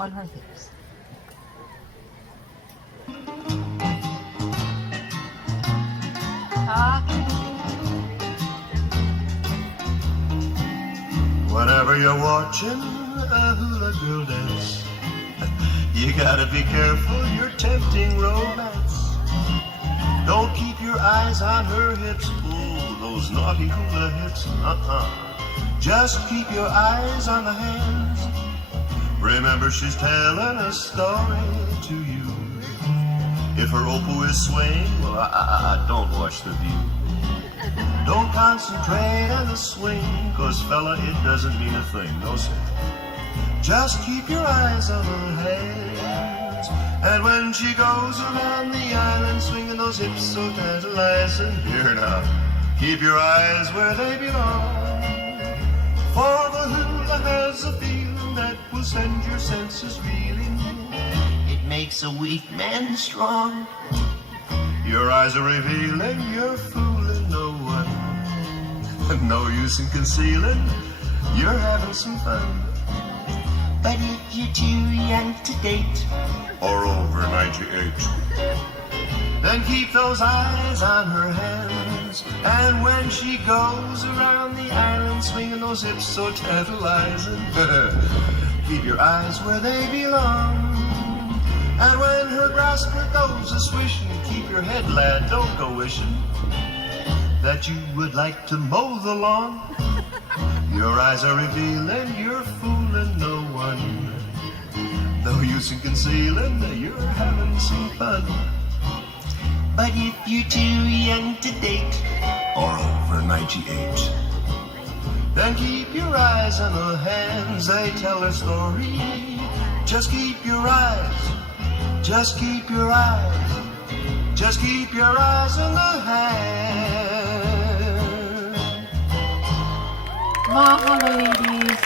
on her hips. Whenever you're watching a hula girl dance, you gotta be careful, you're tempting romance. Don't keep your eyes on her hips, ooh, those naughty hula hips, Just keep your eyes on the hands. Remember, she's telling a story to you. If her opal is swaying, well, I don't watch the view. Don't concentrate on the swing, cause fella, it doesn't mean a thing, no sir. Just keep your eyes on her hands. And when she goes around the island, swinging those hips so tantalizing, here now, keep your eyes where they belong. For the hula has a feeling that will send your senses reeling. It makes a weak man strong. Your eyes are revealing, you're fooling no one. No use in concealing, you're having some fun. But if you're too young to date, or over 98, then keep those eyes on her hands. And when she goes around the island, swinging those hips so tantalizing, keep your eyes where they belong. And when her grasper goes a-swishing, keep your head, lad, don't go wishing that you would like to mow the lawn. Your eyes are revealing, you're fooling no one. No use in concealing, you're having some fun. But if you're too young to date, or over 98, then keep your eyes on her hands, they tell her story. Just keep your eyes, just keep your eyes, just keep your eyes on the hands. Mga ka-ladies,